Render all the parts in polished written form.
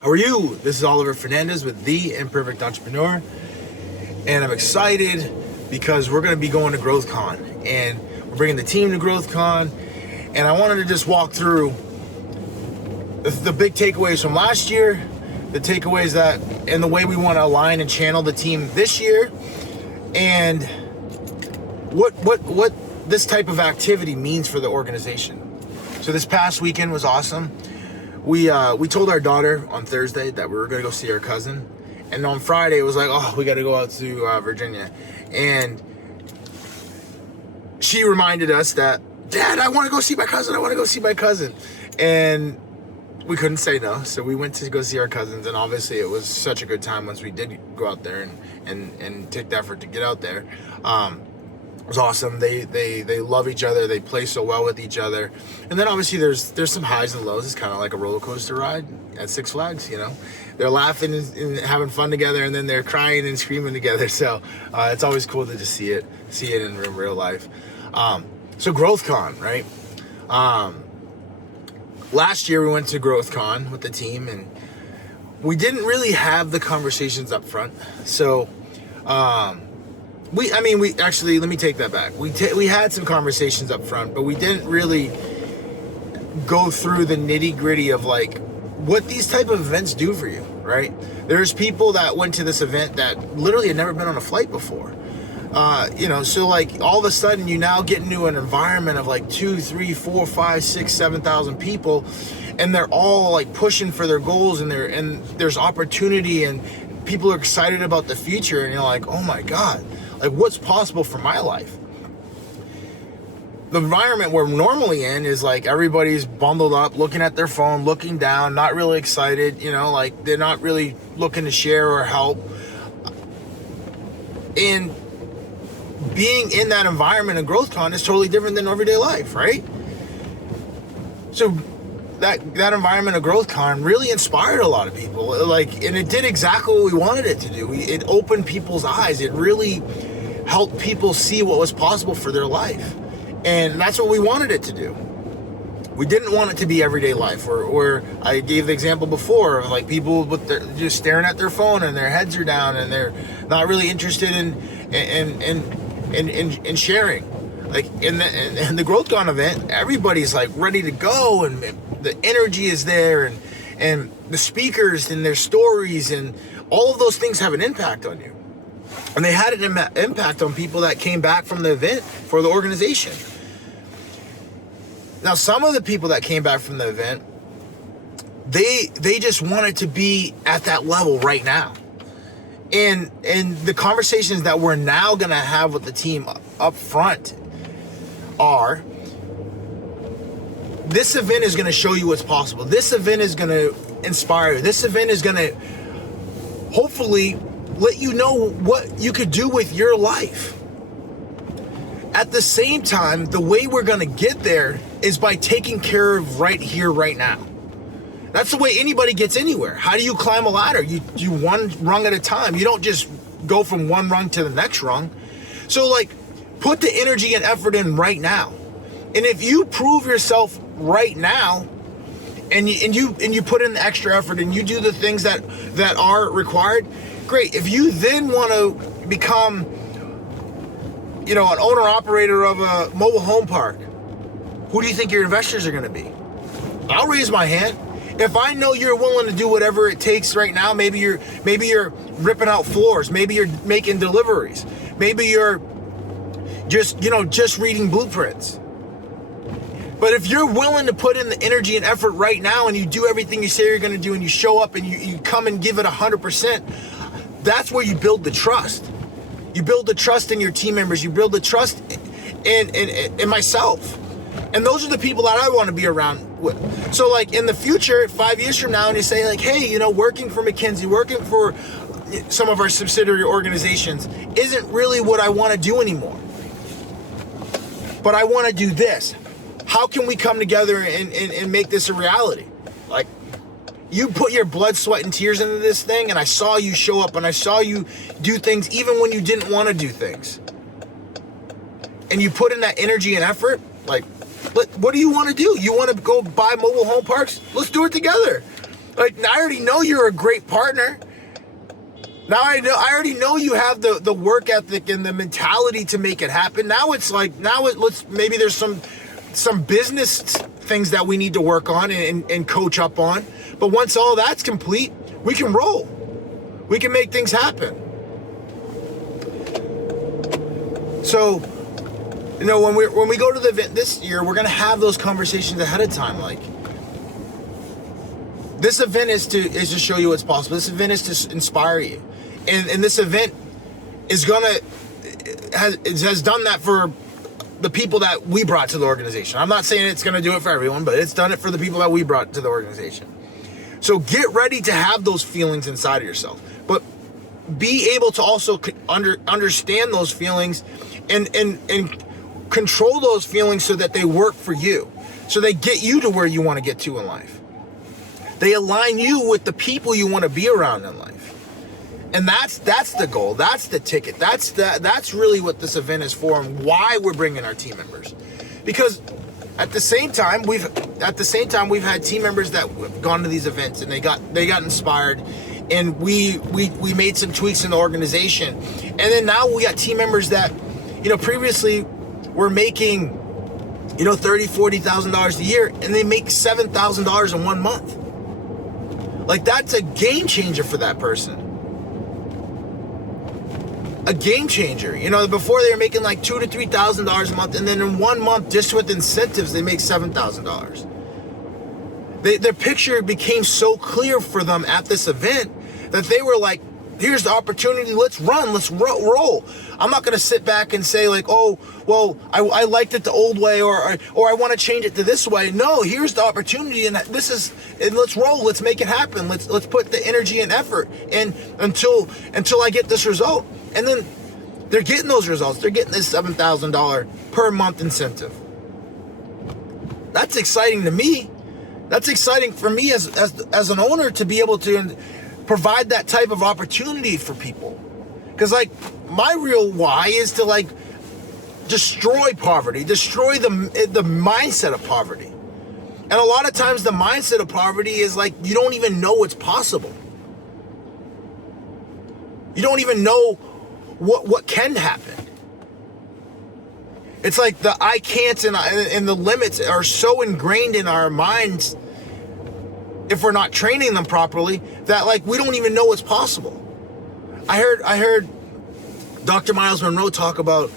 How are you? This is Oliver Fernandez with The Imperfect Entrepreneur, and I'm excited because we're going to be going to GrowthCon, and we're bringing the team to GrowthCon, and I wanted to just walk through the big takeaways from last year, the takeaways that, and the way we want to align and channel the team this year, and what this type of activity means for the organization. So this past weekend was awesome. We told our daughter on Thursday that we were going to go see our cousin. And on Friday, it was like, oh, we got to go out to Virginia. And she reminded us that, Dad, I want to go see my cousin. And we couldn't say no. So we went to go see our cousins. And obviously, it was such a good time once we did go out there and take the effort to get out there. It was awesome. They love each other. They play so well with each other. And then obviously there's some highs and lows. It's kind of like a roller coaster ride at Six Flags, you know. They're laughing and having fun together, and then they're crying and screaming together. So it's always cool to just see it in real life. So GrowthCon, right? Last year we went to GrowthCon with the team, and we didn't really have the conversations up front. So let me take that back. We had some conversations up front, but we didn't really go through the nitty gritty of like what these type of events do for you, right? There's people that went to this event that literally had never been on a flight before. So like all of a sudden you now get into an environment of like 2, 3, 4, 5, 6, 7,000 people, and they're all like pushing for their goals, and there's opportunity, and people are excited about the future, and you're like, oh my God, like what's possible for my life? The environment we're normally in is like everybody's bundled up, looking at their phone, looking down, not really excited, like they're not really looking to share or help. And being in that environment of GrowthCon is totally different than everyday life, right? So that environment of GrowthCon really inspired a lot of people, and it did exactly what we wanted it to do. It opened people's eyes. It really helped people see what was possible for their life, and that's what we wanted it to do. We didn't want it to be everyday life, or I gave the example before of like people just staring at their phone and their heads are down and they're not really interested in sharing. Like in the GrowthCon event, everybody's like ready to go, and the energy is there, and the speakers and their stories and all of those things have an impact on you. And they had an impact on people that came back from the event for the organization. Now, some of the people that came back from the event, they just wanted to be at that level right now. And the conversations that we're now going to have with the team up front are, this event is going to show you what's possible. This event is going to inspire you. This event is going to hopefully let you know what you could do with your life. At the same time, the way we're going to get there is by taking care of right here, right now. That's the way anybody gets anywhere. How do you climb a ladder? You do one rung at a time. You don't just go from one rung to the next rung. So put the energy and effort in right now. And if you prove yourself right now, and you put in the extra effort and you do the things that are required, great. If you then want to become, an owner operator of a mobile home park, who do you think your investors are going to be? I'll raise my hand. If I know you're willing to do whatever it takes right now, maybe you're ripping out floors, maybe you're making deliveries, maybe you're just reading blueprints. But if you're willing to put in the energy and effort right now, and you do everything you say you're going to do, and you show up and you come and give it 100%, that's where you build the trust. You build the trust in your team members. You build the trust in myself. And those are the people that I want to be around with. So in the future, 5 years from now, and you say hey, working for McKinsey, working for some of our subsidiary organizations isn't really what I want to do anymore. But I want to do this. How can we come together and make this a reality? You put your blood, sweat, and tears into this thing, and I saw you show up, and I saw you do things even when you didn't want to do things. And you put in that energy and effort, what do you want to do? You want to go buy mobile home parks? Let's do it together. Like, I already know you're a great partner. Now I already know you have the work ethic and the mentality to make it happen. Now it's like, maybe there's some business things that we need to work on and coach up on. But once all that's complete, we can roll. We can make things happen. So, you know, when we go to the event this year, we're gonna have those conversations ahead of time. Like, this event is to show you what's possible. This event is to inspire you, and this event has done that for the people that we brought to the organization. I'm not saying it's gonna do it for everyone, but it's done it for the people that we brought to the organization. So get ready to have those feelings inside of yourself, but be able to also understand those feelings and control those feelings so that they work for you, so they get you to where you want to get to in life. They align you with the people you want to be around in life. And that's the goal. That's the ticket. That's really what this event is for, and why we're bringing our team members. Because at the same time we've had team members that have gone to these events and they got inspired, and we made some tweaks in the organization. And then now we got team members that, you know, previously were making, you know, $30,000-$40,000 a year, and they make $7,000 in 1 month. Like, that's a game changer for that person. A game changer. You know, before they were making like $2,000 to $3,000 a month, and then in 1 month, just with incentives, they make $7,000. Their picture became so clear for them at this event that they were like, here's the opportunity, let's run, let's roll. I'm not gonna sit back and say like, oh, well, I liked it the old way, or I wanna change it to this way. No, here's the opportunity, and let's roll, let's make it happen. Let's put the energy and effort in until I get this result. And then they're getting those results. They're getting this $7,000 per month incentive. That's exciting to me. That's exciting for me as an owner to be able to provide that type of opportunity for people. Because, like, my real why is to, like, destroy poverty, destroy the mindset of poverty. And a lot of times the mindset of poverty is like, you don't even know what's possible. You don't even know what can happen. It's like the I can'ts and the limits are so ingrained in our minds, if we're not training them properly, that, like, we don't even know what's possible. I heard Dr. Miles Monroe talk about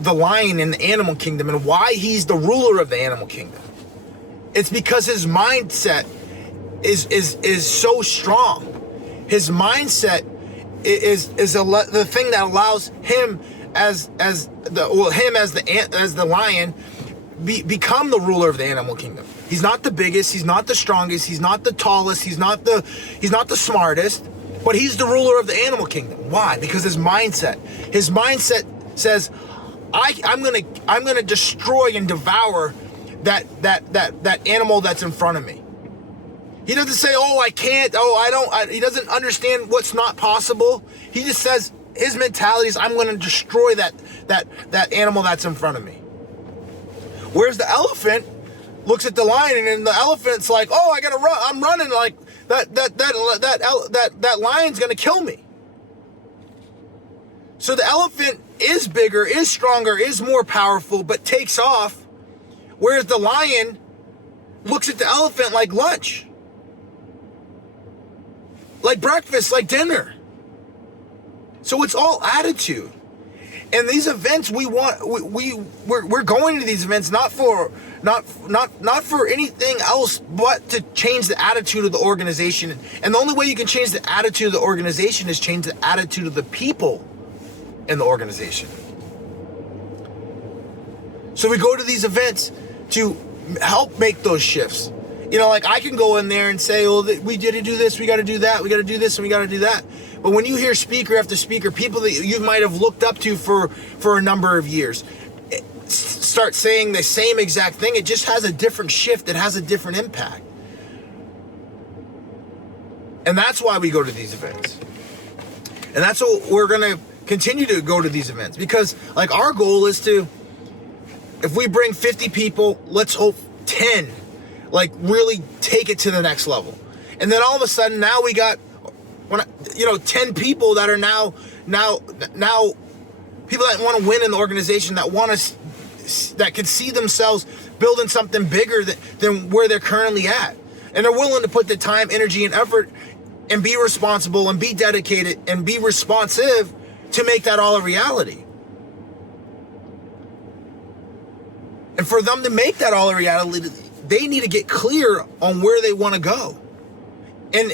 the lion in the animal kingdom and why he's the ruler of the animal kingdom. It's because his mindset is so strong. His mindset is the thing that allows him as the lion become the ruler of the animal kingdom. He's not the biggest, he's not the strongest, he's not the tallest, he's not the smartest, but he's the ruler of the animal kingdom. Why? Because his mindset says, I'm gonna destroy and devour that animal that's in front of me. He doesn't say, oh, I can't, he doesn't understand what's not possible. He just says, his mentality is, I'm gonna destroy that animal that's in front of me. Whereas the elephant looks at the lion, and the elephant's like, oh, I gotta run, I'm running, like that lion's gonna kill me. So the elephant is bigger, is stronger, is more powerful, but takes off, whereas the lion looks at the elephant like lunch, like breakfast, like dinner. So it's all attitude. And these events we're going to these events not for anything else but to change the attitude of the organization. And the only way you can change the attitude of the organization is change the attitude of the people in the organization. So we go to these events to help make those shifts. You know, like, I can go in there and say, oh, we got to do this, we got to do that, we got to do this, and we got to do that. But when you hear speaker after speaker, people that you might have looked up to for a number of years, start saying the same exact thing, it just has a different shift, it has a different impact. And that's why we go to these events. And that's what we're going to continue to go to these events. Because, like, our goal is to, if we bring 50 people, let's hope 10, like really take it to the next level. And then all of a sudden now we got 10 people that are now people that want to win in the organization, that can see themselves building something bigger than where they're currently at. And they're willing to put the time, energy, and effort and be responsible and be dedicated and be responsive to make that all a reality. And for them to make that all a reality, they need to get clear on where they want to go. And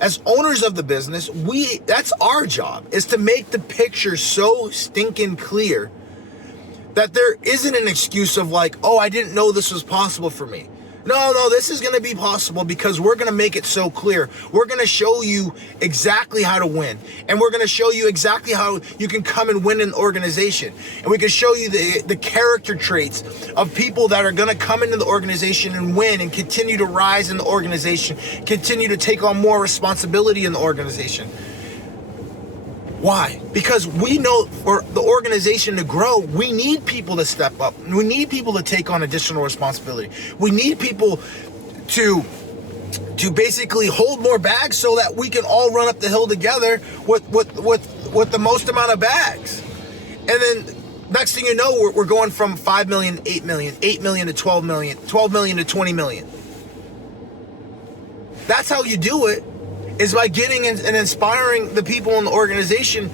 as owners of the business, that's our job, is to make the picture so stinking clear that there isn't an excuse of like, oh, I didn't know this was possible for me. No, this is going to be possible because we're going to make it so clear. We're going to show you exactly how to win. And we're going to show you exactly how you can come and win an organization. And we can show you the character traits of people that are going to come into the organization and win and continue to rise in the organization, continue to take on more responsibility in the organization. Why? Because we know for the organization to grow, we need people to step up. We need people to take on additional responsibility. We need people to basically hold more bags so that we can all run up the hill together with the most amount of bags. And then next thing you know, we're going from 5 million, 8 million, 8 million to 12 million, 12 million to 20 million. That's how you do it. Is by getting and inspiring the people in the organization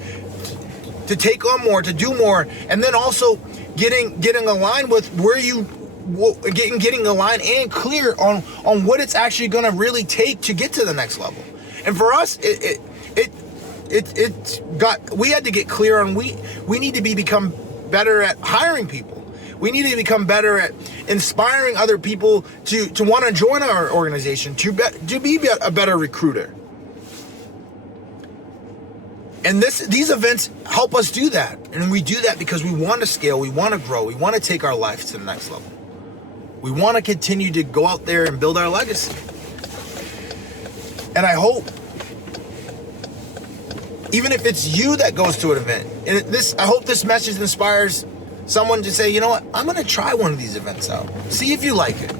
to take on more, to do more, and then also getting aligned with where you getting aligned and clear on what it's actually going to really take to get to the next level. And for us, we had to get clear on we need to become better at hiring people. We need to become better at inspiring other people to want to join our organization, to be a better recruiter. And these events help us do that. And we do that because we want to scale, we want to grow, we want to take our life to the next level. We want to continue to go out there and build our legacy. And I hope, even if it's you that goes to an event, I hope this message inspires someone to say, you know what, I'm going to try one of these events out. See if you like it.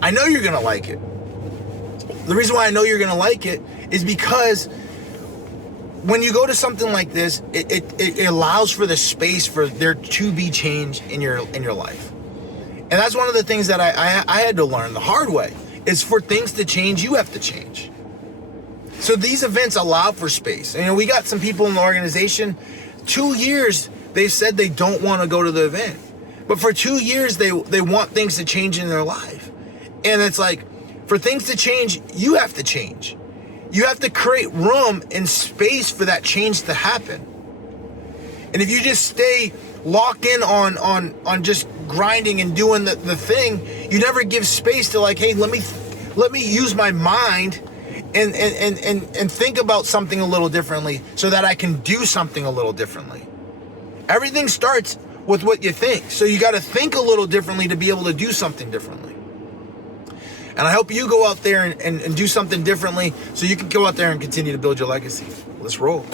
I know you're going to like it. The reason why I know you're going to like it is because when you go to something like this, it allows for the space for there to be change in your life. And that's one of the things that I had to learn the hard way, is for things to change, you have to change. So these events allow for space. And we got some people in the organization, 2 years, they've said they don't want to go to the event. But for 2 years, they want things to change in their life. And it's like, for things to change, you have to change. You have to create room and space for that change to happen. And if you just stay locked in on just grinding and doing the thing, you never give space to like, hey, let me use my mind and think about something a little differently so that I can do something a little differently. Everything starts with what you think. So you got to think a little differently to be able to do something differently. And I hope you go out there and do something differently so you can go out there and continue to build your legacy. Let's roll.